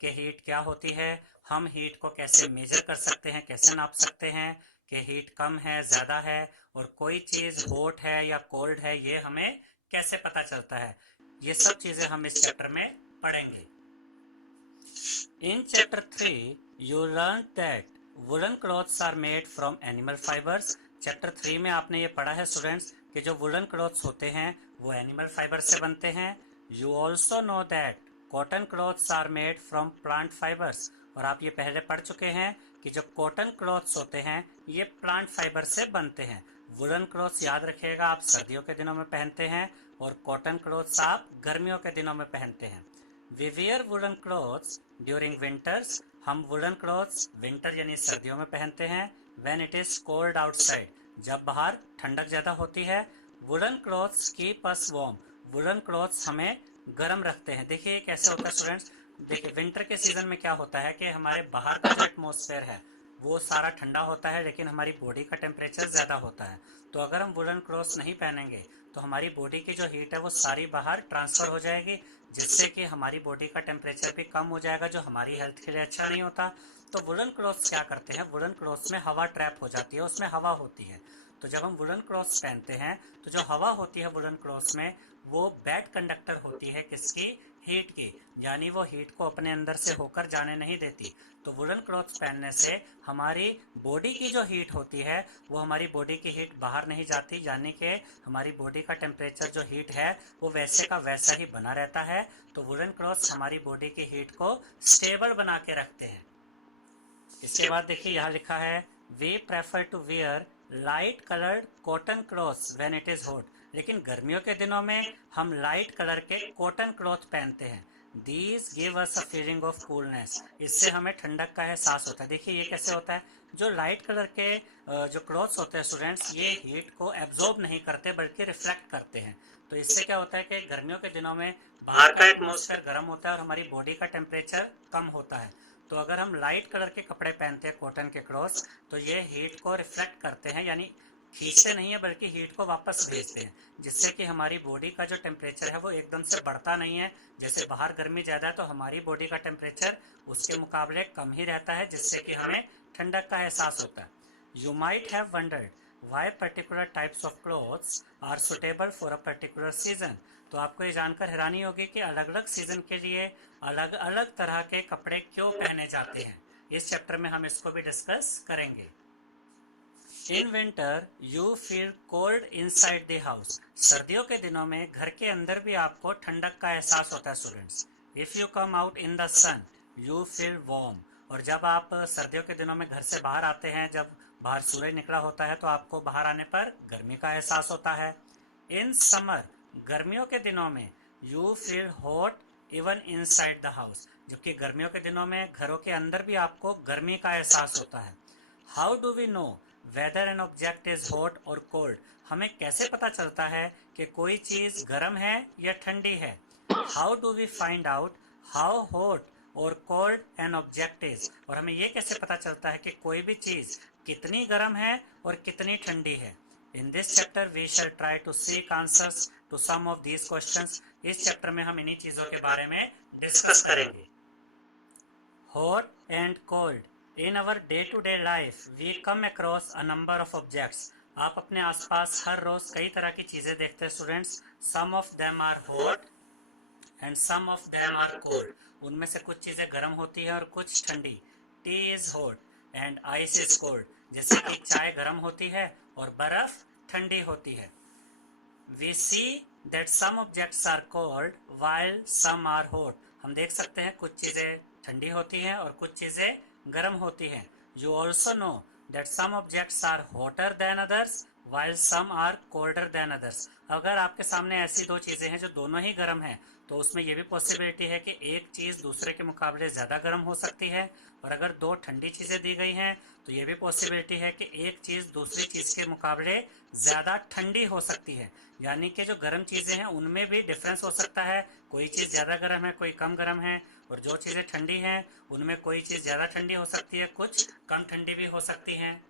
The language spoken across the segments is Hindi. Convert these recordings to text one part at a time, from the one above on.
कि हीट क्या होती है, हम हीट को कैसे मेजर कर सकते हैं, कैसे नाप सकते हैं कि हीट कम है ज़्यादा है, और कोई चीज़ हॉट है या कोल्ड है ये हमें कैसे पता चलता है। ये सब चीज़ें हम इस चैप्टर में पढ़ेंगे। In chapter 3 you learn that woollen clothes are made from animal fibres. Chapter 3 में आपने ये पढ़ा है स्टूडेंट्स कि जो वुलन क्लॉथ्स होते हैं वो एनिमल फाइबर से बनते हैं। You also know that cotton clothes are made from plant fibres, और आप ये पहले पढ़ चुके हैं कि जो कॉटन क्लॉथ्स होते हैं ये प्लांट फाइबर से बनते हैं। वुलन क्लॉथ्स याद रखिएगा आप सर्दियों के दिनों में पहनते हैं, और कॉटन क्लॉथ्स आप गर्मियों के दिनों में पहनते हैं। We wear woollen clothes during winters, हम वुलन क्लॉथ्स विंटर यानी सर्दियों में पहनते हैं। When it is cold outside, जब बाहर ठंडक ज्यादा होती है। Woollen clothes keep us warm, woollen clothes हमें गर्म रखते हैं। देखिए कैसे होता है स्टूडेंट्स, देखिए विंटर के सीजन में क्या होता है कि हमारे बाहर का जो एटमॉस्फेयर है वो सारा ठंडा होता है, लेकिन हमारी बॉडी का टेम्परेचर ज़्यादा होता है। तो अगर हम वुलन क्लॉथ्स नहीं पहनेंगे तो हमारी बॉडी की जो हीट है वो सारी बाहर ट्रांसफ़र हो जाएगी, जिससे कि हमारी बॉडी का टेम्परेचर भी कम हो जाएगा, जो हमारी हेल्थ के लिए अच्छा नहीं होता। तो वुलन क्लॉथ्स क्या करते हैं, वुलन क्लॉथ्स में हवा ट्रैप हो जाती है, उसमें हवा होती है। तो जब हम वुलन क्लॉथ्स पहनते हैं तो जो हवा होती है वुलन क्लॉथ्स में वो बैड कंडक्टर होती है, किसकी, हीट की, यानी वो हीट को अपने अंदर से होकर जाने नहीं देती। तो वुलन क्लॉथ्स पहनने से हमारी बॉडी की जो हीट होती है वो हमारी बॉडी की हीट बाहर नहीं जाती, यानी कि हमारी बॉडी का टेम्परेचर जो हीट है वो वैसे का वैसा ही बना रहता है। तो वुलन क्लॉथ्स हमारी बॉडी की हीट को स्टेबल बना के रखते हैं। इसके बाद देखिए यहाँ लिखा है we prefer to wear light coloured cotton clothes when it is hot, लेकिन गर्मियों के दिनों में हम लाइट कलर के कॉटन क्लॉथ पहनते हैं। These give us a feeling of coolness, इससे हमें ठंडक का एहसास होता है। देखिए ये कैसे होता है, जो लाइट कलर के जो क्लॉथ्स होते हैं स्टूडेंट्स ये हीट को एब्जॉर्ब नहीं करते बल्कि रिफ्लेक्ट करते हैं। तो इससे क्या होता है कि गर्मियों के दिनों में बाहर का एटमॉस्फेयर गर्म होता है और हमारी बॉडी का टेम्परेचर कम होता है। तो अगर हम लाइट कलर के कपड़े पहनते हैं कॉटन के क्लॉथ्स तो ये हीट को रिफ्लेक्ट करते हैं, यानी खींचते नहीं है बल्कि हीट को वापस भेजते हैं, जिससे कि हमारी बॉडी का जो टेम्परेचर है वो एकदम से बढ़ता नहीं है। जैसे बाहर गर्मी ज़्यादा है तो हमारी बॉडी का टेम्परेचर उसके मुकाबले कम ही रहता है, जिससे कि हमें ठंडक का एहसास होता है। You might have wondered why particular types of clothes are suitable for a particular season. तो आपको ये जानकर हैरानी होगी कि अलग अलग सीजन के लिए अलग अलग तरह के कपड़े क्यों पहने जाते हैं। इस चैप्टर में हम इसको भी डिस्कस करेंगे। In winter you feel cold inside the house, सर्दियों के दिनों में घर के अंदर भी आपको ठंडक का एहसास होता है students. If you come out in the sun you feel warm, और जब आप सर्दियों के दिनों में घर से बाहर आते हैं, जब बाहर सूरज निकला होता है तो आपको बाहर आने पर गर्मी का एहसास होता है। इन समर, गर्मियों के दिनों में you feel hot even inside the house, जबकि गर्मियों के दिनों में घरों के अंदर भी आपको गर्मी का एहसास होता है। How do we know whether an object is hot और कोल्ड, हमें कैसे पता चलता है कि कोई चीज़ गर्म है या ठंडी है। How do we find out how hot और कोल्ड एन ऑब्जेक्ट इज, और हमें ये कैसे पता चलता है कि कोई भी चीज़ कितनी गर्म है और कितनी ठंडी है। In this chapter we shall try to seek answers to some of these questions, इस चैप्टर में हम इन्हीं चीज़ों के बारे में डिस्कस करेंगे। Hot and cold in our day to day life we come across a number of objects, आप अपने आसपास हर रोज कई तरह की चीजें देखते हैं students. Some of them are hot and some of them are cold, उनमें से कुछ चीजें गर्म होती है और कुछ ठंडी। T is hot and ice is cold, जैसे कि चाय गर्म होती है और बर्फ ठंडी होती है। We see that some objects are cold while some are hot, हम देख सकते हैं कुछ चीज़ें ठंडी होती हैं और कुछ चीज़ें गर्म होती हैं। You also know that some objects are hotter than others while some are colder than others, अगर आपके सामने ऐसी दो चीज़ें हैं जो दोनों ही गर्म हैं तो उसमें यह भी पॉसिबिलिटी है कि एक चीज़ दूसरे के मुकाबले ज़्यादा गर्म हो सकती है, और अगर दो ठंडी चीज़ें दी गई हैं तो ये भी पॉसिबिलिटी है कि एक चीज़ दूसरी चीज़ के मुकाबले ज़्यादा ठंडी हो सकती है। यानी कि जो गर्म चीज़ें हैं उनमें भी डिफरेंस हो सकता है, कोई चीज़ ज़्यादा गर्म है कोई कम गर्म है, और जो चीज़ें ठंडी हैं उनमें कोई चीज़ ज़्यादा ठंडी हो सकती है, कुछ कम ठंडी भी हो सकती हैं।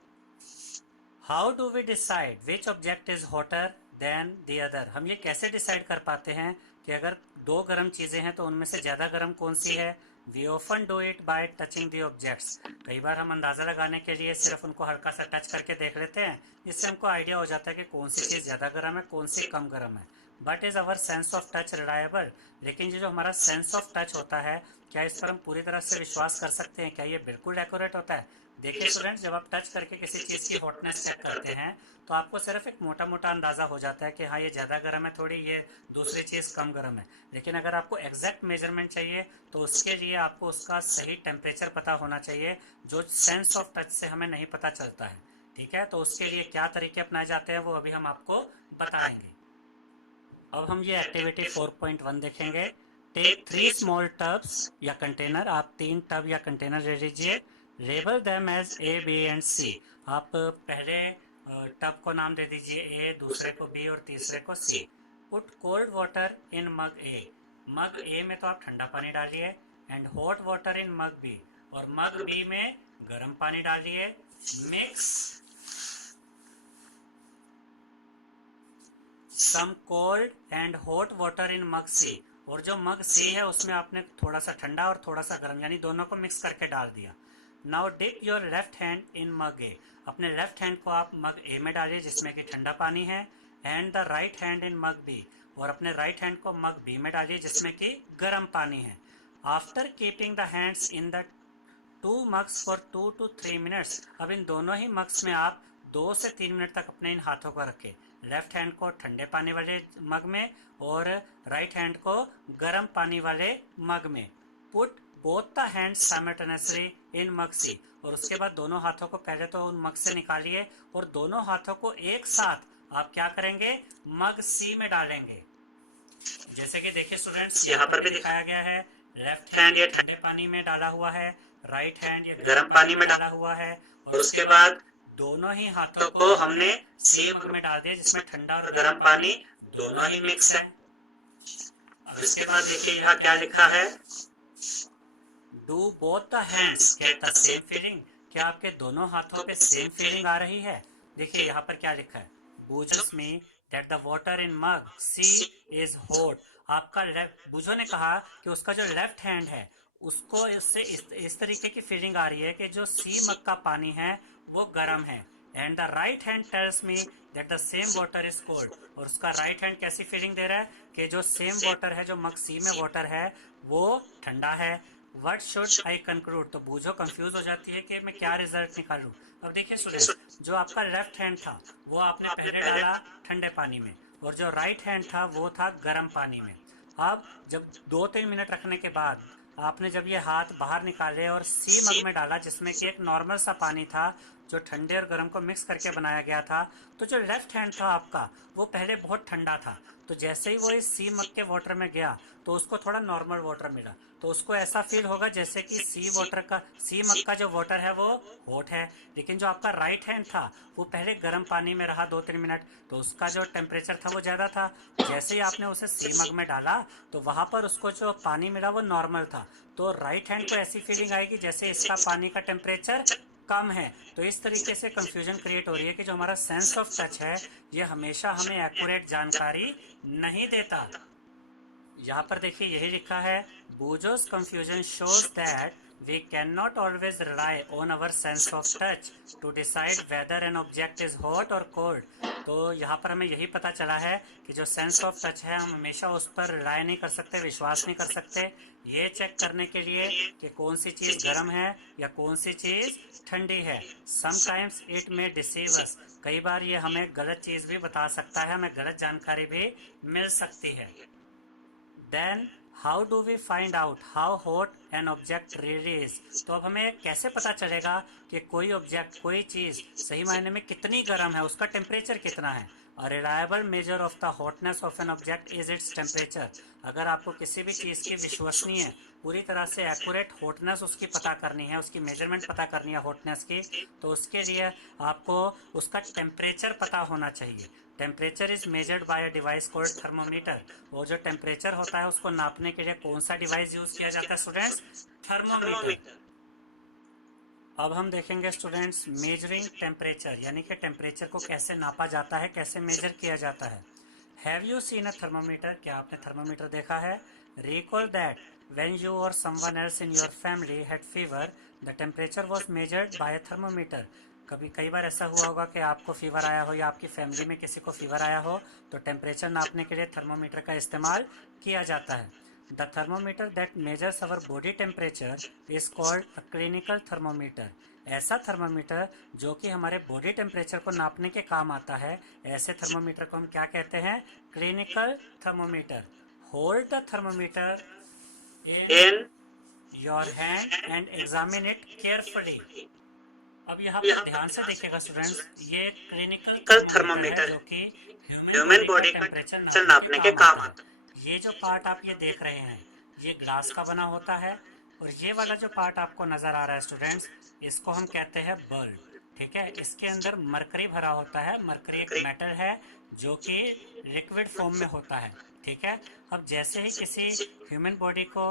How do we decide which object is hotter than the other, हम ये कैसे डिसाइड कर पाते हैं कि अगर दो गर्म चीज़ें हैं तो उनमें से ज़्यादा गर्म कौन सी है we often do it by touching the objects. कई बार हम अंदाज़ा लगाने के लिए सिर्फ उनको हल्का सा टच करके देख लेते हैं, जिससे हमको आइडिया हो जाता है कि कौन सी चीज़ ज़्यादा गर्म है, कौन सी कम गर्म है। But is our sense of touch reliable? लेकिन ये जो हमारा सेंस ऑफ टच होता है, क्या इस पर हम पूरी तरह से विश्वास कर सकते हैं? क्या ये बिल्कुल एक्यूरेट होता है? देखिए स्टूडेंट्स, जब आप टच करके किसी चीज़ की हॉटनेस चेक करते हैं, तो आपको सिर्फ एक मोटा मोटा अंदाज़ा हो जाता है कि हाँ ये ज़्यादा गर्म है थोड़ी, ये दूसरी चीज़ कम गर्म है। लेकिन अगर आपको एग्जैक्ट मेजरमेंट चाहिए, तो उसके लिए आपको उसका सही टेम्परेचर पता होना चाहिए, जो सेंस ऑफ टच से हमें नहीं पता चलता है। ठीक है, तो उसके लिए क्या तरीके अपनाए जाते हैं वो अभी हम आपको बताएंगे। अब हम ये एक्टिविटी 4.1 देखेंगे। टेक 3 स्मॉल टब्स या कंटेनर, आप 3 टब या कंटेनर ले लीजिए। Label them as A, B and C. आप पहले टब को नाम दे दीजिए ए, दूसरे को बी और तीसरे को C. Put cold water in mug A. Mug A में तो आप ठंडा पानी डालिए, and hot water in mug B, और मग बी में गर्म पानी डालिए। Mix some cold and hot water in mug C. और जो मग सी है उसमें आपने थोड़ा सा ठंडा और थोड़ा सा गर्म, यानी दोनों को मिक्स करके डाल दिया। Now dip your left hand in mug A. अपने लेफ्ट हैंड को आप मग ए में डालिए जिसमें कि ठंडा पानी है, and the right hand in mug B. और अपने राइट हैंड को मग बी में डालिए जिसमें कि गर्म पानी है। After keeping the hands in the 2 mugs for 2 to 3 minutes. अब इन दोनों ही मग्स में आप 2 से 3 मिनट तक अपने इन हाथों को रखें। लेफ्ट हैंड को ठंडे पानी वाले मग में और राइट हैंड को गर्म पानी वाले मग में। Put both the hands simultaneously in mug C. और उसके बाद दोनों हाथों को पहले तो उन मग से निकालिए, और दोनों हाथों को एक साथ आप क्या करेंगे, मग सी में डालेंगे। जैसे कि देखिए स्टूडेंट्स, यहाँ पर भी दिखाया गया है, लेफ्ट हैंड ये ठंडे पानी में डाला हुआ है, राइट हैंड ये गर्म पानी में डाला हुआ है, और उसके बाद दोनों ही हाथों को हमने सी मग में डाल दिया जिसमें ठंडा और गर्म पानी दोनों ही मिक्स है। अब इसके बाद देखिए यहाँ क्या लिखा है, do both the hands get the same feeling. क्या आपके दोनों हाथों पे सेम फीलिंग आ रही है? देखिए यहाँ पर क्या लिखा है, Boojho's me that the water in mug C is hot. आपका लेफ्ट, बूझो ने कहा कि उसका जो लेफ्ट हैंड है उसको इससे इस तरीके की फीलिंग आ रही है कि जो सी मग का पानी है वो गर्म है, and the right hand tells me that the same water is cold. और उसका राइट हैंड कैसी फीलिंग दे रहा है कि जो सेम वाटर है, जो मग सी में वाटर है वो ठंडा है। What should I conclude? तो बूझो कंफ्यूज हो जाती है कि मैं क्या रिजल्ट निकालूं। अब देखिए स्टूडेंट्स, जो आपका लेफ्ट हैंड था वो आपने पहले डाला ठंडे पानी में, और जो राइट हैंड था वो था गर्म पानी में। अब जब 2-3 मिनट रखने के बाद आपने जब ये हाथ बाहर निकाले और सी मग में डाला जिसमें कि एक नॉर्मल सा पानी था जो ठंडे और गर्म को मिक्स करके बनाया गया था, तो जो लेफ्ट हैंड था आपका वो पहले बहुत ठंडा था। तो जैसे ही वो इस सी मग के वाटर में गया तो उसको थोड़ा नॉर्मल वाटर मिला, तो उसको ऐसा फील होगा जैसे कि सी मग का जो वाटर है वो हॉट है। लेकिन जो आपका राइट हैंड था वो पहले गर्म पानी में रहा 2-3 मिनट, तो उसका जो टेम्परेचर था वो ज़्यादा था। जैसे ही आपने उसे सी मग में डाला तो वहाँ पर उसको जो पानी मिला वो नॉर्मल था। तो राइट हैंड को ऐसी फीलिंग आएगी जैसे इसका पानी का टेम्परेचर कम है। तो इस तरीके से कंफ्यूजन क्रिएट हो रही है कि जो हमारा सेंस ऑफ टच है ये हमेशा हमें एक्यूरेट जानकारी नहीं देता। यहाँ पर देखिए यही लिखा है, Boojho's confusion shows that we can not always rely on our sense of touch to decide whether an object is hot और कोल्ड। तो यहाँ पर हमें यही पता चला है कि जो सेंस ऑफ टच है हम हमेशा उस पर रिलाई नहीं कर सकते, विश्वास नहीं कर सकते, ये चेक करने के लिए कि कौन सी चीज़ गर्म है या कौन सी चीज़ ठंडी है। समटाइम्स इट मे डिसीव अस। कई बार ये हमें गलत चीज़ भी बता सकता है, हमें गलत जानकारी भी मिल सकती है। Then how do we find out how hot an object really is? तो अब हमें कैसे पता चलेगा कि कोई ऑब्जेक्ट, कोई चीज़ सही मायने में कितनी गर्म है, उसका टेम्परेचर कितना है। A reliable measure of the hotness of an object is its temperature। अगर आपको किसी भी चीज़ की विश्वसनीय, पूरी तरह से एक्यूरेट हॉटनेस उसकी पता करनी है, उसकी मेजरमेंट पता करनी है हॉटनेस की, तो उसके लिए आपको उसका टेम्परेचर पता होना चाहिए। Temperature is measured by a device called thermometer. वो जो टेम्परेचर होता है उसको नापने के लिए कौन सा डिवाइस यूज किया जाता है स्टूडेंट्स? थर्मोमीटर। अब हम देखेंगे स्टूडेंट्स मेजरिंग टेम्परेचर, यानी कि टेम्परेचर को कैसे नापा जाता है, कैसे मेजर किया जाता है। Have you seen a thermometer? क्या आपने थर्मोमीटर देखा है? Recall that When you or someone else in your family had fever, the temperature was measured by a thermometer. कई बार ऐसा हुआ होगा कि आपको फीवर आया हो या आपकी फैमिली में किसी को फीवर आया हो, तो टेम्परेचर नापने के लिए थर्मोमीटर का इस्तेमाल किया जाता है. The thermometer that measures our body temperature is called a clinical thermometer. ऐसा थर्मोमीटर जो कि हमारे बॉडी टेम्परेचर को नापने के काम आता है, ऐसे थर्मोमीटर को हम क्या कहते हैं? Clinical thermometer. Hold the thermometer in your hand and examine it carefully. अब यहाँ पर ध्यान से देखिएगा स्टूडेंट्स, ये क्लिनिकल थर्मोमीटर है जो कि ह्यूमन बॉडी का टेम्परेचर नापने के काम आता है. ये जो पार्ट आप ये देख रहे हैं, ये ग्लास का बना होता है, और ये वाला जो पार्ट आपको नजर आ रहा है स्टूडेंट्स, इसको हम कहते हैं बल्ब. ठीक है, इसके अंदर मरकरी भरा होता है. मरकरी एक मेटल है जो कि लिक्विड फॉर्म में होता है. ठीक है, अब जैसे ही किसी ह्यूमन बॉडी को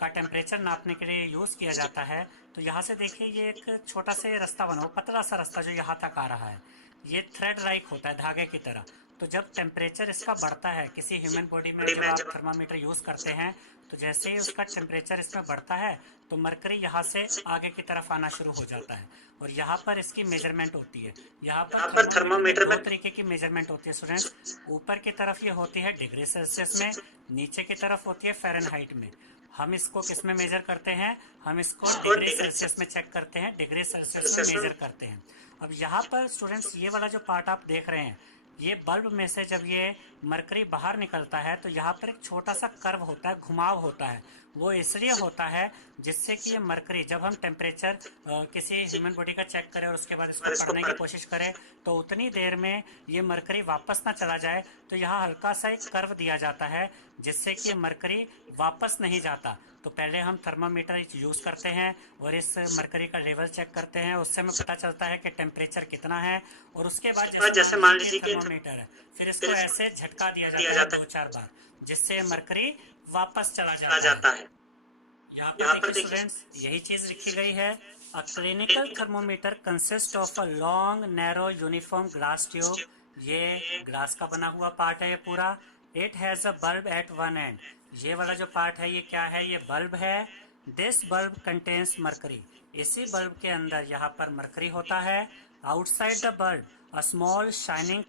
का टेम्परेचर नापने के लिए यूज़ किया जाता है, तो यहाँ से देखिए ये एक छोटा सा रास्ता बना हो, पतला सा रास्ता जो यहाँ तक आ रहा है, ये थ्रेड लाइक होता है, धागे की तरह. तो जब टेम्परेचर इसका बढ़ता है किसी ह्यूमन बॉडी में, जब आप थर्मामीटर यूज़ करते हैं, तो जैसे ही उसका टेम्परेचर इसमें बढ़ता है, तो मरकरी यहाँ से आगे की तरफ आना शुरू हो जाता है, और यहाँ पर इसकी मेजरमेंट होती है. यहाँ पर थर्मामीटर में दो तरीके की मेजरमेंट होती है स्टूडेंट्स. ऊपर की तरफ ये होती है डिग्री सेल्सियस में, नीचे की तरफ होती है फ़ारेनहाइट में. हम इसको किस में मेजर करते हैं? हम इसको डिग्री सेल्सियस में चेक करते हैं, डिग्री सेल्सियस में मेजर करते हैं. अब यहाँ पर स्टूडेंट्स ये वाला जो पार्ट आप देख रहे हैं, ये बल्ब में से जब ये मरकरी बाहर निकलता है, तो यहाँ पर एक छोटा सा कर्व होता है, घुमाव होता है. वो इसलिए होता है जिससे कि ये मरकरी, जब हम टेम्परेचर किसी ह्यूमन बॉडी का चेक करें और उसके बाद इसको पढ़ने की कोशिश करें, तो उतनी देर में ये मरकरी वापस ना चला जाए, तो यहाँ हल्का सा एक कर्व दिया जाता है जिससे कि ये मरकरी वापस नहीं जाता. तो पहले हम थर्मामीटर यूज़ करते हैं और इस मरकरी का लेवल चेक करते हैं, उससे हमें पता चलता है कि टेम्परेचर कितना है. और उसके बाद जैसे मान लीजिए कि थर्मामीटर है, फिर इसको ऐसे झटका दिया जाता है 2-4 बार, जिससे मरकरी वापस चला जाता है. यहाँ पर देखिए स्टूडेंट्स, यही चीज लिखी गई है. A clinical thermometer consist of a long narrow uniform glass tube. ये ग्लास का बना हुआ पार्ट है ये पूरा. It has a bulb at one end. ये वाला जो पार्ट है ये क्या है? ये बल्ब है. This bulb contains mercury. इसी बल्ब के अंदर यहाँ पर मरकरी होता है. Outside the bulb a small shining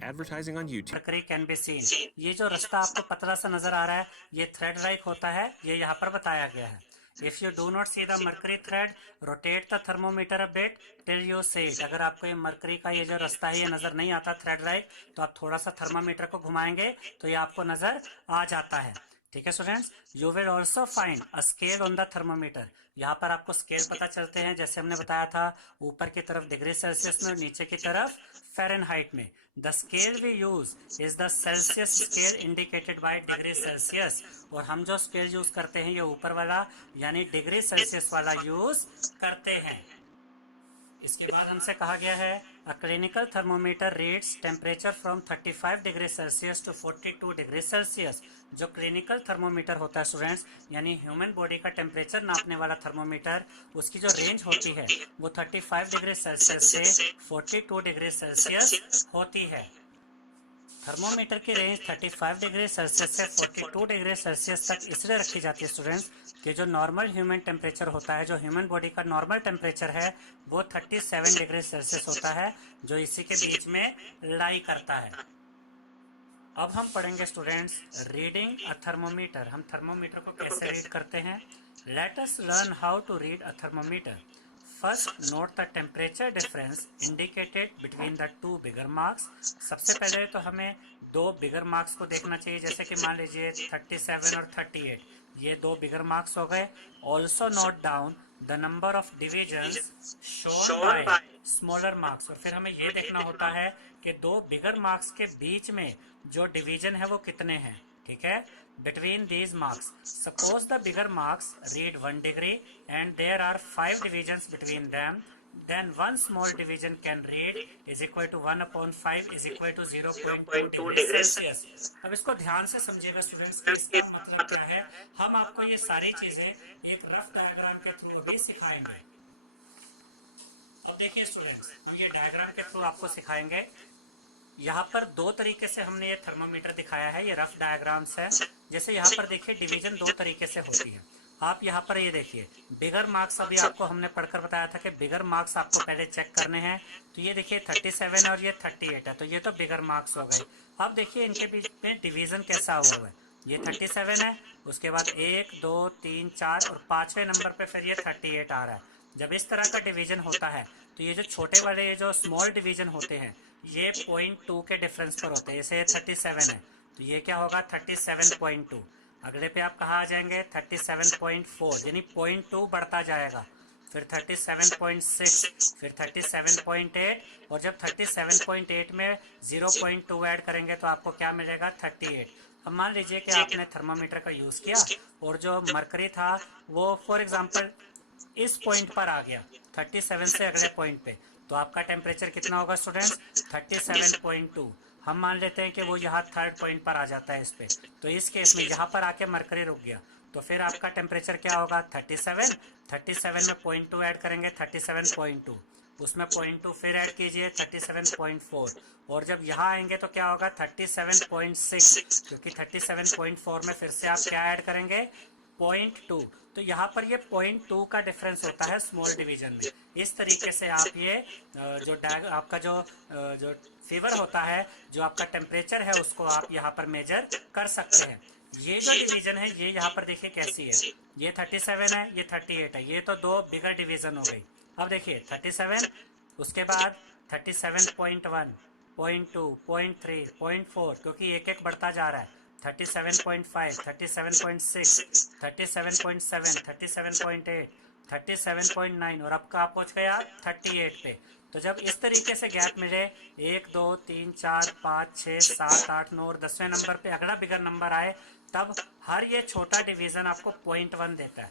Advertising on YouTube. Mercury can be seen. ये जो रास्ता आपको पतला सा नजर आ रहा है, ये थ्रेड लाइक होता है, ये यहाँ पर बताया गया है. If you do not see the mercury thread, rotate the thermometer a bit till you see it. अगर आपको ये मरकरी का ये जो रास्ता है ये नजर नहीं आता थ्रेड लाइक, तो आप थोड़ा सा थर्मामीटर को घुमाएंगे तो ये आपको नजर आ जाता है. ठीक है students, you will also find a scale on the thermometer. यहाँ पर आपको स्केल पता चलते हैं, जैसे हमने बताया था, ऊपर की तरफ डिग्री सेल्सियस में और नीचे की तरफ फ़ारेनहाइट में. The scale we use is the Celsius scale indicated by degree Celsius. और हम जो स्केल यूज करते हैं ये ऊपर वाला यानी डिग्री सेल्सियस वाला यूज करते हैं. इसके बाद हमसे कहा गया है a clinical thermometer reads temperature from 35 degree Celsius to 42 degree Celsius. जो क्लिनिकल थर्मोमीटर होता है स्टूडेंट्स, यानी ह्यूमन बॉडी का टेम्परेचर नापने वाला थर्मोमीटर, उसकी जो रेंज होती है वो 35 डिग्री सेल्सियस से 42 डिग्री सेल्सियस होती है. थर्मोमीटर की रेंज 35 डिग्री सेल्सियस से 42 डिग्री सेल्सियस तक इसलिए रखी जाती है स्टूडेंट्स कि जो नॉर्मल ह्यूमन टेम्परेचर होता है, जो ह्यूमन बॉडी का नॉर्मल टेम्परेचर है, वो 37 डिग्री सेल्सियस होता है, जो इसी के बीच में लाई करता है. अब हम पढ़ेंगे स्टूडेंट्स रीडिंग अ थर्मोमीटर. हम थर्मोमीटर को कैसे रीड करते हैं? Let us learn how to read a thermometer. First note the temperature difference indicated between the two bigger marks. सबसे पहले तो हमें दो बिगर मार्क्स को देखना चाहिए, जैसे कि मान लीजिए 37 और 38, ये दो बिगर मार्क्स हो गए. Also note down the number of divisions shown by smaller marks. और फिर हमें ये देखना होता है कि दो बिगर मार्क्स के बीच में जो डिवीजन है वो कितने हैं. ठीक है, between these marks, suppose the bigger marks read 1 degree and there are 5 divisions between them, then one small division can read is equal to 1 upon 5 is equal to 0.2 degree Celsius. अब इसको ध्यान से समझिएगा स्टूडेंट्स, इसका मतलब क्या है. हम आपको ये सारी चीजें एक रफ डायग्राम के थ्रू अभी सिखाएंगे. अब देखिए स्टूडेंट्स, हम ये डायग्राम के थ्रू आपको सिखाएंगे. यहाँ पर दो तरीके से हमने ये थर्मामीटर दिखाया है, ये रफ डायग्राम्स है। जैसे यहाँ पर देखिए डिवीजन दो तरीके से होती है। आप यहाँ पर ये देखिए बिगर मार्क्स, अभी आपको हमने पढ़कर बताया था कि बिगर मार्क्स आपको पहले चेक करने हैं। तो ये देखिए 37 है और ये 38 है, तो ये तो बिगर मार्क्स हो गए। अब देखिए इनके बीच में डिवीजन कैसा हुआ है। ये 37 है, उसके बाद 1 2 3 4 और 5वें नंबर पे फिर ये 38 आ रहा है। जब इस तरह का डिवीजन होता है तो ये जो छोटे वाले ये जो स्मॉल डिवीजन होते हैं ये 0.2 के डिफरेंस पर होते हैं। जैसे 37 है तो ये क्या होगा 37.2। अगले पे आप कहाँ आ जाएंगे 37.4, यानी 0.2 बढ़ता जाएगा। फिर 37.6, फिर 37.8 और जब 37.8 में 0.2 ऐड करेंगे तो आपको क्या मिलेगा 38। अब मान लीजिए कि आपने थर्मामीटर का यूज़ किया और जो मरकरी था वो फॉर एग्जांपल इस पॉइंट पर आ गया 37 से अगले पॉइंट पे, तो आपका टेम्परेचर कितना होगा स्टूडेंट्स 37.2। हम मान लेते हैं कि वो यहाँ थर्ड पॉइंट पर आ जाता है इस पे, तो इस केस में यहाँ पर आके मरकरी रुक गया तो फिर आपका टेम्परेचर क्या होगा 37 में 0.2 ऐड करेंगे 37.2, उसमें 0.2 फिर ऐड कीजिए 37.4 और जब यहाँ आएंगे तो क्या होगा 37.6, क्योंकि 37.4 में फिर से आप क्या ऐड करेंगे 0.2। तो यहाँ पर ये 0.2 का डिफरेंस होता है स्मॉल डिवीजन में। इस तरीके से आप ये जो आपका जो फीवर होता है, जो आपका टेम्परेचर है, उसको आप यहाँ पर मेजर कर सकते हैं। ये जो डिवीजन है ये यहाँ पर देखिए कैसी है, ये 37 है, ये 38 है, ये तो दो बिगर डिवीजन हो गई। अब देखिए 37, उसके बाद 37.1, 0.2, 0.3, 0.4, क्योंकि एक एक बढ़ता जा रहा है। 37.5, 37.6, 37.7, 37.8, 37.9 और अब का आप पहुंच गया 38 पे। तो जब इस तरीके से गैप मिले 1 2 3 4 5 6 7 8 9 और 10वें नंबर पे अगला बिगर नंबर आए, तब हर ये छोटा डिवीजन आपको 0.1 देता है।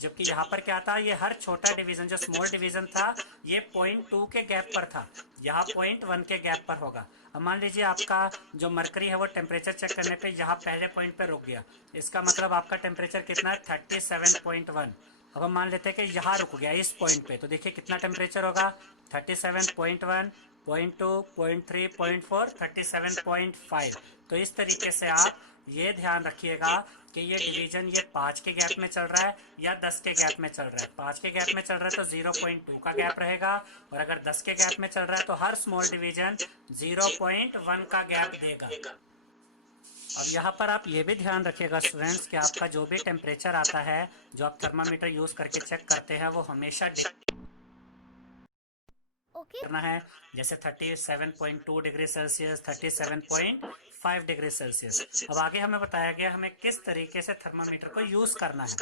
जबकि यहाँ पर क्या था, ये हर छोटा डिवीजन जो स्मॉल डिवीजन था ये 0.2 के गैप पर था, यहाँ 0.1 के गैप पर होगा। अब मान लीजिए आपका जो मरकरी है वो टेम्परेचर चेक करने पे यहाँ पहले पॉइंट पे रुक गया, इसका मतलब आपका टेम्परेचर कितना है 37.1। अब हम मान लेते हैं कि यहाँ रुक गया इस पॉइंट पे, तो देखिए कितना टेम्परेचर होगा 37.1, 0.2, 0.3, 0.4, 37.5। तो इस तरीके से आप ये ध्यान रखिएगा कि ये डिवीजन ये 5 के गैप में चल रहा है या 10 के गैप में चल रहा है। 5 के गैप में चल रहा है तो 0.2 का गैप रहेगा, और अगर 10 के गैप में चल रहा है तो हर स्मॉल डिवीजन 0.1 का गैप देगा। अब यहाँ पर आप ये भी ध्यान रखिएगा स्टूडेंट्स कि आपका जो भी टेम्परेचर आता है जो आप थर्मामीटर यूज करके चेक करते हैं वो हमेशा करना है। जैसे 37.2 डिग्री सेल्सियस, 37.5 डिग्री सेल्सियस। अब आगे हमें बताया गया हमें किस तरीके से थर्मामीटर को यूज करना है।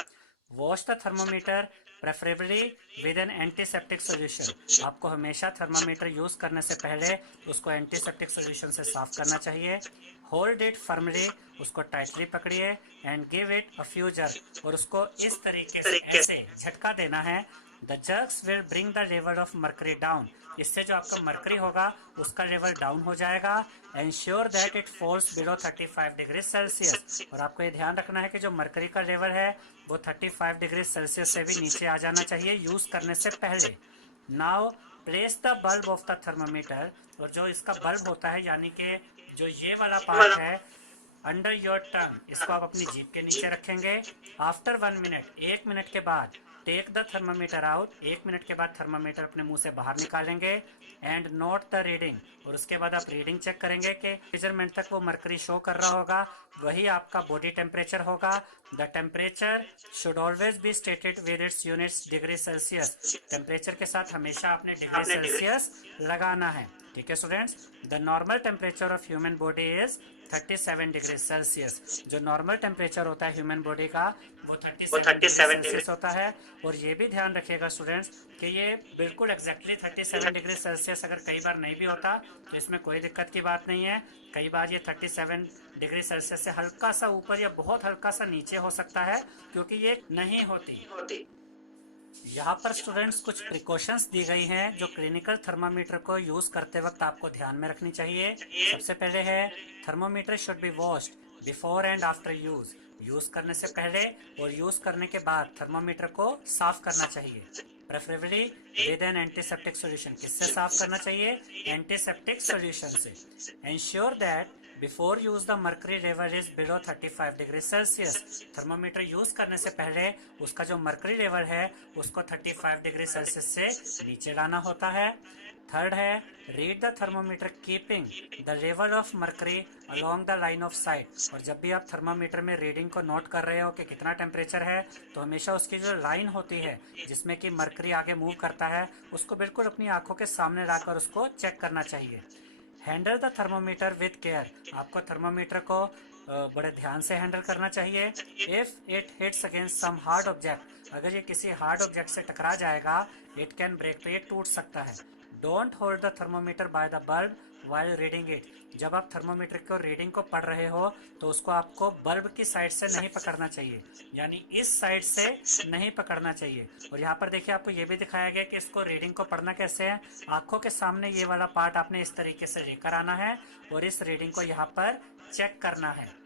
Wash the thermometer preferably with N antiseptic solution. आपको हमेशा थर्मामीटर यूज करने से पहले उसको एंटीसेप्टिक सोल्यूशन से साफ करना चाहिए। होल्ड इट फर्मली, उसको टाइटली पकड़िए, and give it a few jerk, और उसको इस तरीके से ऐसे झटका देना है। The jerks will bring the level of mercury down. इससे जो आपका मर्करी होगा उसका लेवल डाउन हो जाएगा। Ensure that it falls below 35 degree Celsius. और आपको ये ध्यान रखना है कि जो मर्करी का लेवल है वो 35 डिग्री सेल्सियस से भी नीचे आ जाना चाहिए यूज करने से पहले। Now place the bulb of the thermometer, और जो इसका बल्ब होता है यानी कि जो ये वाला पार्ट है अंडर योर टंग, इसको आप अपनी जीभ के नीचे रखेंगे। आफ्टर 1 मिनट, 1 मिनट के बाद take the thermometer out, 1 minute के बाद थर्मामीटर अपने मुंह से बाहर निकालेंगे। एंड नोट द रीडिंग, और उसके बाद आप रीडिंग चेक करेंगे कि मेजरमेंट तक वो मरकरी शो कर रहा होगा, वही आपका बॉडी टेम्परेचर होगा। The temperature should always be stated with its units degree Celsius. Temperature के साथ हमेशा आपने डिग्री सेल्सियस लगाना है। ठीक है students, the normal temperature of human body is 37 degree Celsius. जो नॉर्मल टेम्परेचर होता है ह्यूमन बॉडी का वो 37 डिग्री सेल्सियस होता है। और ये भी ध्यान रखिएगा स्टूडेंट्स कि ये बिल्कुल एग्जैक्टली 37 डिग्री सेल्सियस अगर कई बार नहीं भी होता तो इसमें कोई दिक्कत की बात नहीं है। कई बार ये 37 डिग्री सेल्सियस से हल्का सा ऊपर या बहुत हल्का सा नीचे हो सकता है, क्योंकि ये नहीं होती। यहाँ पर स्टूडेंट्स कुछ प्रिकॉशंस दी गई हैं जो क्लिनिकल थर्मामीटर को यूज करते वक्त आपको ध्यान में रखनी चाहिए। सबसे पहले है thermometer should be washed before and after use. Use करने से पहले और यूज करने के बाद थर्मामीटर को साफ करना चाहिए। Preferably with N antiseptic solution. किससे साफ करना चाहिए? एंटीसेप्टिक सॉल्यूशन से। Ensure that before use the mercury level is below 35 degree Celsius. Thermometer use करने से पहले उसका जो मर्करी लेवल है उसको 35 डिग्री सेल्सियस से नीचे लाना होता है। थर्ड है, read the thermometer keeping the level of mercury along the line of site. और जब भी आप थर्मोमीटर में रीडिंग को नोट कर रहे हो कि कितना टेम्परेचर है, तो हमेशा उसकी जो लाइन होती है जिसमें कि मर्करी आगे मूव करता है उसको बिल्कुल अपनी आंखों के सामने लाकर उसको चेक करना चाहिए। Handle the thermometer with care. आपको थर्मोमीटर को बड़े ध्यान से हैंडल करना चाहिए। If it hits against some hard object, अगर ये किसी हार्ड ऑब्जेक्ट से टकरा जाएगा, इट कैन ब्रेक, तो ये टूट सकता है। Don't hold the thermometer by the bulb while reading it. जब आप थर्मोमीटर को रीडिंग को पढ़ रहे हो तो उसको आपको बल्ब की साइड से नहीं पकड़ना चाहिए, यानी इस साइड से नहीं पकड़ना चाहिए। और यहाँ पर देखिए आपको ये भी दिखाया गया कि इसको रीडिंग को पढ़ना कैसे है। आंखों के सामने ये वाला पार्ट आपने इस तरीके से लेकर आना है और इस रीडिंग को यहाँ पर चेक करना है।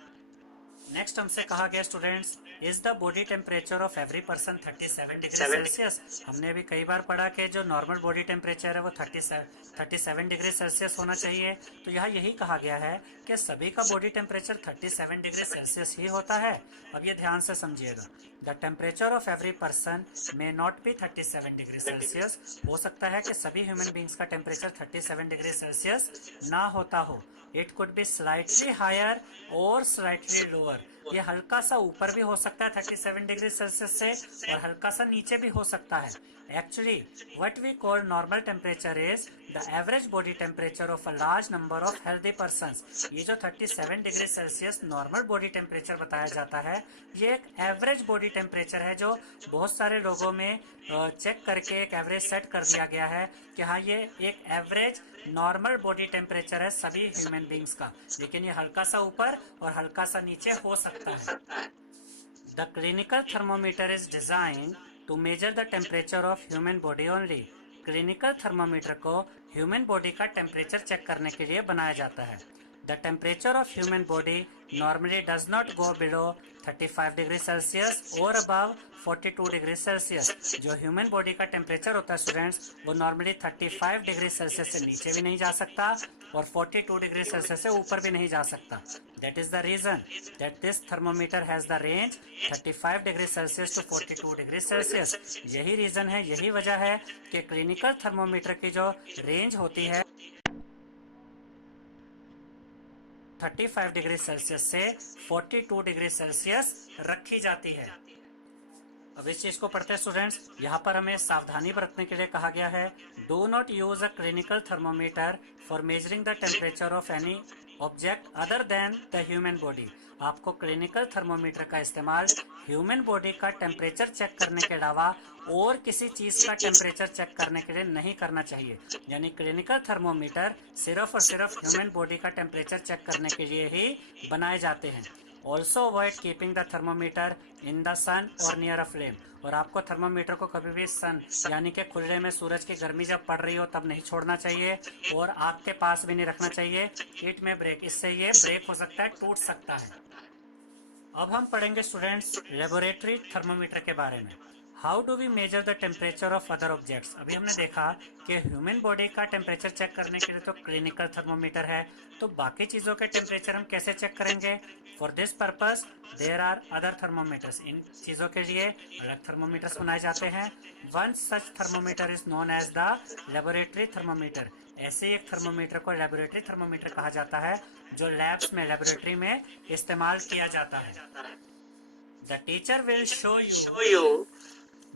नेक्स्ट हमसे कहा गया students, is the body temperature of every person 37 degree Celsius. हमने अभी कई बार पढ़ा कि जो नॉर्मल बॉडी टेम्परेचर है वो 37 डिग्री सेल्सियस होना चाहिए। तो यहाँ यही कहा गया है कि सभी का बॉडी टेम्परेचर 37 डिग्री सेल्सियस ही होता है। अब ये ध्यान से समझिएगा, the temperature of every person may not be 37 degree Celsius. हो सकता है कि सभी ह्यूमन बींग्स का टेम्परेचर 37 डिग्री सेल्सियस ना होता हो। It could be slightly higher और स्लाइटली लोअर। ये हल्का सा ऊपर भी हो सकता है 37 डिग्री सेल्सियस से और हल्का सा नीचे भी हो सकता है। Actually what we call normal temperature is the average body temperature of a large number of healthy persons. ये जो 37 degree Celsius normal body temperature बताया जाता है, ये एक एवरेज बॉडी टेम्परेचर है जो बहुत सारे लोगों में चेक करके एक एवरेज सेट कर दिया गया है कि हाँ ये एक एवरेज नॉर्मल बॉडी टेम्परेचर है सभी ह्यूमन बींग्स का, लेकिन ये हल्का सा ऊपर और हल्का सा नीचे हो सकता है। The clinical thermometer is design to measure the temperature of human body only. Clinical thermometer को ह्यूमन बॉडी का टेम्परेचर चेक करने के लिए बनाया जाता है। The temperature of human body normally does not go below 35 degree Celsius और अबव 42 डिग्री सेल्सियस। जो ह्यूमन बॉडी का टेम्परेचर होता है स्टूडेंट्स, वो नॉर्मली 35 डिग्री सेल्सियस से नीचे भी नहीं जा सकता और 42 डिग्री सेल्सियस से ऊपर भी नहीं जा सकता। That is the reason that this thermometer has the range 35 degree Celsius to 42 degree Celsius. यही रीजन है, यही वजह है कि क्लिनिकल थर्मोमीटर की जो रेंज होती है 35 डिग्री सेल्सियस से 42 डिग्री सेल्सियस रखी जाती है। अब इस चीज को पढ़ते हैं स्टूडेंट्स। यहाँ पर हमें सावधानी बरतने के लिए कहा गया है, do not use a clinical thermometer for measuring the temperature of any object other than the human body. आपको क्लिनिकल थर्मोमीटर का इस्तेमाल ह्यूमन बॉडी का टेम्परेचर चेक करने के अलावा और किसी चीज का टेम्परेचर चेक करने के लिए नहीं करना चाहिए। यानी क्लिनिकल थर्मोमीटर सिर्फ और सिर्फ ह्यूमन बॉडी का टेम्परेचर चेक करने के लिए ही बनाए जाते हैं। Also avoid keeping the thermometer in the sun और नियर अ फ्लेम। और आपको थर्मोमीटर को कभी भी सन यानी कि खुले में सूरज की गर्मी जब पड़ रही हो तब नहीं छोड़ना चाहिए और आग के पास भी नहीं रखना चाहिए। इट में ब्रेक, इससे ये ब्रेक हो सकता है, टूट सकता है। अब हम पढ़ेंगे स्टूडेंट्स लेबोरेटरी थर्मोमीटर के बारे में। How do we measure the temperature of other objects. अभी हमने देखा कि ह्यूमन बॉडी का टेम्परेचर चेक करने के लिए तो क्लिनिकल थर्मोमीटर है, तो बाकी चीज़ों के टेम्परेचर हम कैसे चेक करेंगे? For this purpose there are other thermometers. इन चीज़ों के लिए अलग थर्मोमीटर्स बनाए जाते हैं। One such thermometer is known as the laboratory thermometer. ऐसे एक थर्मोमीटर को लेबोरेटरी थर्मोमीटर कहा जाता है जो लैब्स में, लेबोरेटरी में इस्तेमाल किया जाता है। The teacher will show you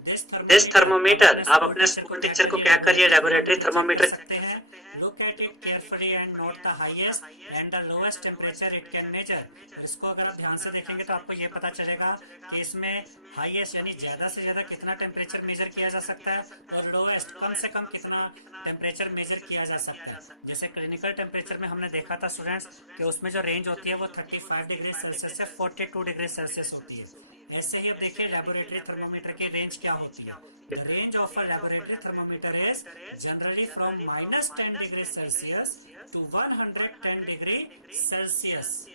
this thermometer. आप अपने स्कूल टीचर को क्या करिए, लेबोरेटरी थर्मोमीटर सकते हैं। Look at it carefully and note the highest and the lowest temperature it can measure. इसको अगर आप ध्यान से देखेंगे तो आपको ये पता चलेगा कि इसमें हाईएस्ट यानी ज्यादा से ज्यादा कितना टेम्परेचर मेजर किया जा सकता है और लोएस्ट कम से कम कितना टेम्परेचर मेजर किया जा सकता है। जैसे क्लिनिकल टेम्परेचर में हमने देखा था स्टूडेंट्स कि उसमें जो रेंज होती है वो 35 डिग्री सेल्सियस से 42 डिग्री सेल्सियस होती है। ऐसे ही अब देखिए लेबोरेटरी थर्मोमीटर की रेंज क्या होती है। The range of a laboratory thermometer is generally from -10 degree Celsius to 110 degree Celsius.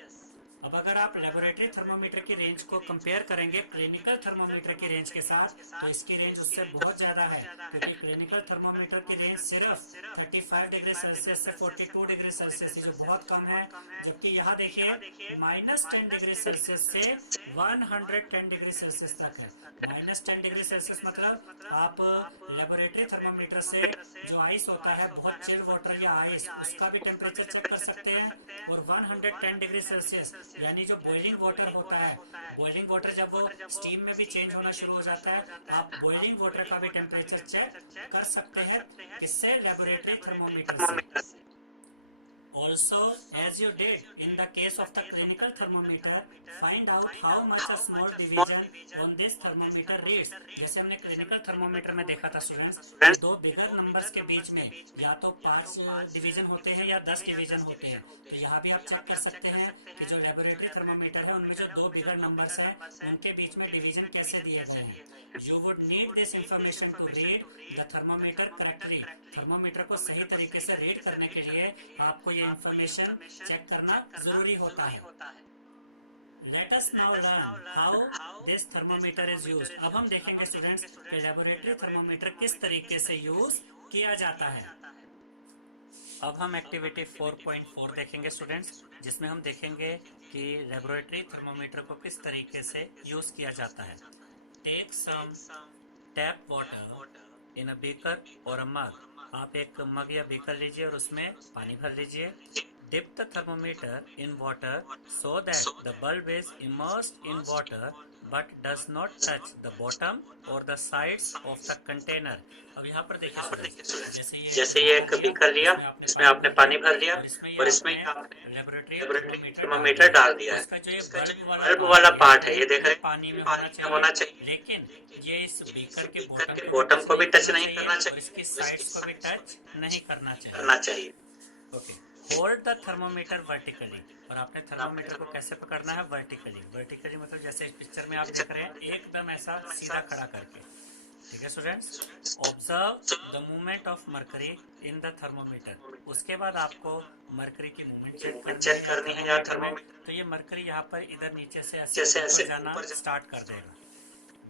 अब अगर आप लेबोरेटरी थर्मोमीटर की रेंज को कंपेयर करेंगे क्लिनिकल थर्मोमीटर की रेंज के साथ, तो इसकी रेंज उससे बहुत ज़्यादा है, क्योंकि क्लिनिकल थर्मोमीटर की रेंज सिर्फ 35 डिग्री सेल्सियस से 42 डिग्री सेल्सियस, जो बहुत कम है। जबकि यहाँ देखिए -10 डिग्री सेल्सियस से 110 डिग्री सेल्सियस तक है। -10 डिग्री सेल्सियस मतलब आप लेबोरेटरी थर्मोमीटर से जो आइस होता है, बहुत चिल्ड वाटर या आइस, उसका भी टेम्परेचर चेक कर सकते हैं। और 110 डिग्री सेल्सियस यानी जो बॉइलिंग वाटर होता है, बॉइलिंग वाटर जब वो स्टीम में भी चेंज होना शुरू हो जाता है, आप बॉइलिंग वाटर का भी टेम्परेचर चेक कर सकते हैं। किससे? लेबोरेटरी थर्मोमीटर से। Also, as you did in the case of the clinical thermometer, find out how much a small division on this thermometer reads. जैसे हमने clinical thermometer में देखा था स्टूडेंट्स, कि दो बिगर नंबर्स के बीच में या तो 5 डिवीजन होते हैं या 10 डिवीजन होते हैं। तो यहाँ भी आप चेक कर सकते हैं कि जो लेबोरेटरी थर्मोमीटर है उनमें जो दो बिगर नंबर्स हैं उनके बीच में डिवीजन कैसे दिए गए हैं। You would need this information to read the thermometer correctly. Thermometer को सही तरीके से रीड करने के लिए आपको ये इंफॉर्मेशन चेक करना जरूरी होता है। Let us now learn how this thermometer is used. अब हम देखेंगे स्टूडेंट्स कि लेबोरेटरी थर्मोमीटर किस तरीके से यूज किया जाता है। अब हम एक्टिविटी 4.4 देखेंगे स्टूडेंट्स, जिसमें हम देखेंगे कि लेबोरेटरी थर्मोमीटर को किस तरीके से यूज किया जाता है। Take some tap water in a beaker और अ मग। आप एक मग या बीकर लीजिए और उसमें पानी भर लीजिए। Dip the thermometer in water so that the bulb is immersed in water but does not touch the bottom और the sides of the container. अब यहाँ पर देखिए स्टूडेंट्स, जैसे ये एक बीकर लिया, इसमें आपने पानी भर लिया और इसमें आपने लेबोरेटरी थर्मोमीटर डाल दिया है। इसका जो बल्ब वाला पार्ट है, ये देख रहे हैं पानी में होना चाहिए, लेकिन ये इस बीकर के बॉटम को भी टच नहीं करना चाहिए और इसकी साइड्स को भी टच नहीं करना चाहिए। Okay, hold the thermometer vertically. और आपने थर्मोमीटर को कैसे पकड़ना है? वर्टिकली। वर्टिकली मतलब जैसे इस पिक्चर में आप देख रहे हैं, एकदम ऐसा सीधा खड़ा करके। ठीक है students, observe the movement of mercury in the thermometer. उसके बाद आपको मरकरी की मूवमेंट चेक करनी है या थर्मोमीटर। तो ये मरकरी यहाँ पर इधर नीचे से ऐसे ऊपर जाना स्टार्ट कर देगा।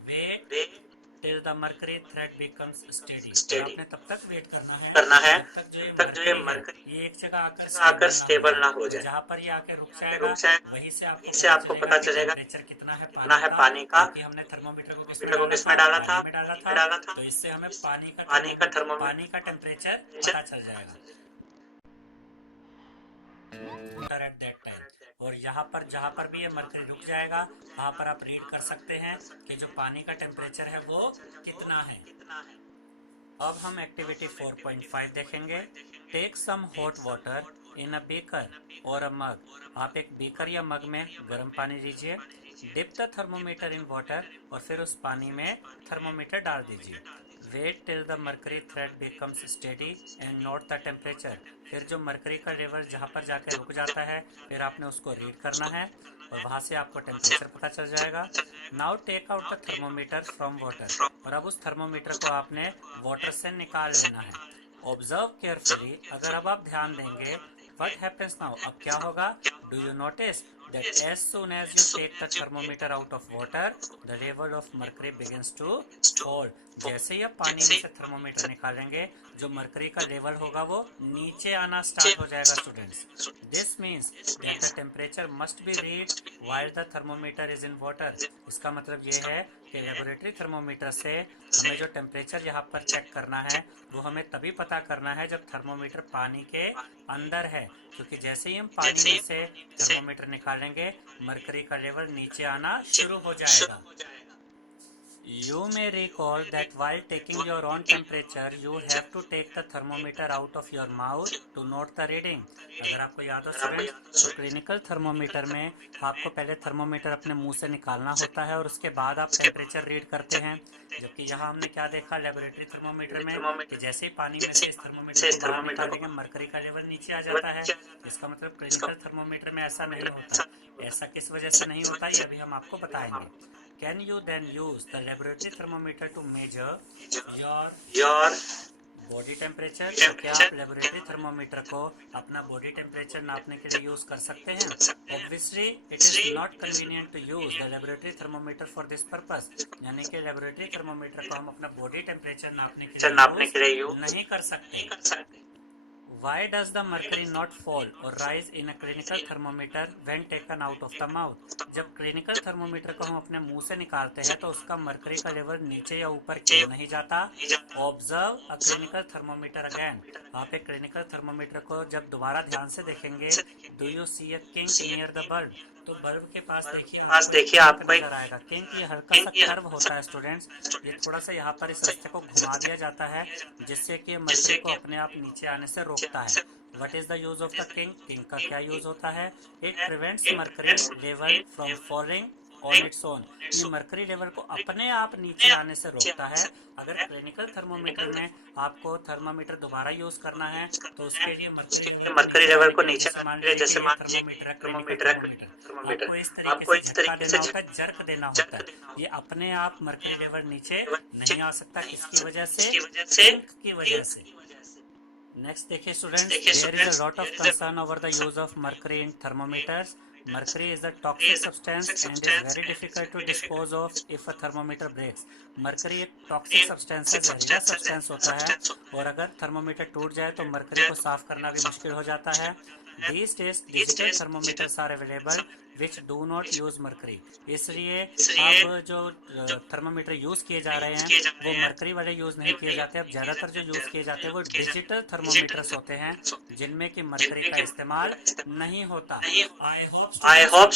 Wait till the mercury thread becomes steady. और आपने तब तक वेट करना है जब तक जो ये मरकरी ये एक जगह आकर स्टेबल ना हो जाए। जहाँ पर ये आके रुक जाएगा, वहीं से आपको पता चलेगा टेम्परेचर कितना है पानी का, क्योंकि हमने थर्मोमीटर को किसमें डाला था? पानी में डाला था। तो इससे हमें पानी का टेम्परेचर पता चल जाएगा एट दैट टाइम। और यहाँ पर जहाँ पर भी ये मरकरी रुक जाएगा, वहाँ पर आप रीड कर सकते हैं कि जो पानी का टेम्परेचर है वो कितना है। अब हम एक्टिविटी 4.5 देखेंगे। Take some hot water in a beaker और अ मग। आप एक बीकर या मग में गर्म पानी लीजिए। Dip the thermometer in water, और फिर उस पानी में थर्मोमीटर डाल दीजिए। Wait till the mercury thread becomes steady and note the temperature. फिर जो मरकरी का लेवल जहाँ पर जाकर रुक जाता है, फिर आपने उसको रीड करना है और वहाँ से आपको टेम्परेचर पता चल जाएगा। Now take out the thermometer from water. और अब उस थर्मोमीटर को आपने वाटर से निकाल लेना है। Observe carefully. अगर अब आप ध्यान देंगे, व्हाट हैपेंस नाउ, अब क्या होगा? Do you notice that as soon as you take the thermometer out of water, the level of mercury begins to fall. जैसे ही आप पानी में से थर्मोमीटर निकालेंगे, जो मरकरी का लेवल होगा वो नीचे आना स्टार्ट हो जाएगा students. This means that the temperature must be read while the thermometer is in water. इसका मतलब ये है कि लेबोरेटरी थर्मोमीटर से हमें जो टेम्परेचर यहाँ पर चेक करना है, वो हमें तभी पता करना है जब थर्मोमीटर पानी के अंदर है, क्योंकि जैसे ही हम पानी में से थर्मोमीटर निकालेंगे, मरकरी का लेवल नीचे आना शुरू हो जाएगा। You may recall that while taking your own temperature, you have to take the thermometer out of your mouth to note the reading. अगर आपको याद हो स्टूडेंट्स, तो क्लिनिकल थर्मोमीटर में आपको पहले थर्मोमीटर अपने मुंह से निकालना होता है और उसके बाद आप टेम्परेचर रीड करते हैं। जबकि यहाँ हमने क्या देखा लेबोरेटरी थर्मोमीटर में, कि जैसे ही पानी में से इस थर्मोमीटर को बाहर निकालेंगे, मरकरी का लेवल नीचे आ जाता है। इसका मतलब क्लिनिकल थर्मोमीटर में ऐसा नहीं होता। ऐसा किस वजह से नहीं होता, ये अभी हम आपको बताएंगे। Can you then use the laboratory thermometer to measure your body temperature, तो क्या आप लेबोरेटरी थर्मोमीटर को अपना बॉडी टेम्परेचर नापने के लिए यूज़ कर सकते हैं? Obviously it is not convenient to use the laboratory thermometer for this purpose, यानी कि लेबोरेटरी थर्मोमीटर को हम अपना बॉडी टेम्परेचर नापने के लिए यूज़ नहीं कर सकते। Why does the mercury not fall or rise in a clinical thermometer when taken out of the mouth? जब क्लिनिकल थर्मोमीटर को हम अपने मुंह से निकालते हैं तो उसका मरकरी का लेवल नीचे या ऊपर क्यों नहीं जाता? Observe a clinical thermometer again. आप एक क्लिनिकल थर्मोमीटर को जब दोबारा ध्यान से देखेंगे, do you see a kink near the bulb? तो बल्ब के पास देखिए आपको एक नजर आएगा। किंक ये हल्का सा कर्व होता है स्टूडेंट्स, ये थोड़ा सा यहाँ पर इस रास्ते को घुमा दिया जाता है जिससे कि मरकरी को अपने आप नीचे आने से रोकता है। What is the use of the kink? Kink का क्या यूज होता है? It prevents mercury level from falling on its own. ये मरकरी लेवल को अपने आप नीचे आने से रोकता है। अगर क्लिनिकल थर्मोमीटर में आपको थर्मोमीटर दोबारा यूज करना है तो उसके लिए मरकरी लेवल को नीचे मान लीजिए जैसे थर्मोमीटर आपको इस तरीके से झटका देना होता है, जर्क देना होता है। ये अपने आप मरकरी लेवल नीचे नहीं आ सकता। किसकी वजह से? किंक की वजह से। नेक्स्ट देखिए students, there is a lot of concern over the use of mercury in thermometers. Mercury is a toxic substance and is very difficult to dispose of if a thermometer breaks. Mercury एक टॉक्सिक सब्सटेंस है, जहरीला सब्सटेंस होता है, और अगर थर्मोमीटर टूट जाए तो मरकरी को साफ करना भी मुश्किल हो जाता है। These days digital thermometers are available which do not use mercury. इसलिए अब जो थर्मोमीटर यूज किए जा रहे हैं वो मरकरी वाले यूज नहीं किए जाते। अब ज्यादातर जो यूज किए जाते हैं वो डिजिटल थर्मोमीटर्स होते हैं जिनमें कि मरकरी का इस्तेमाल नहीं होता। I hope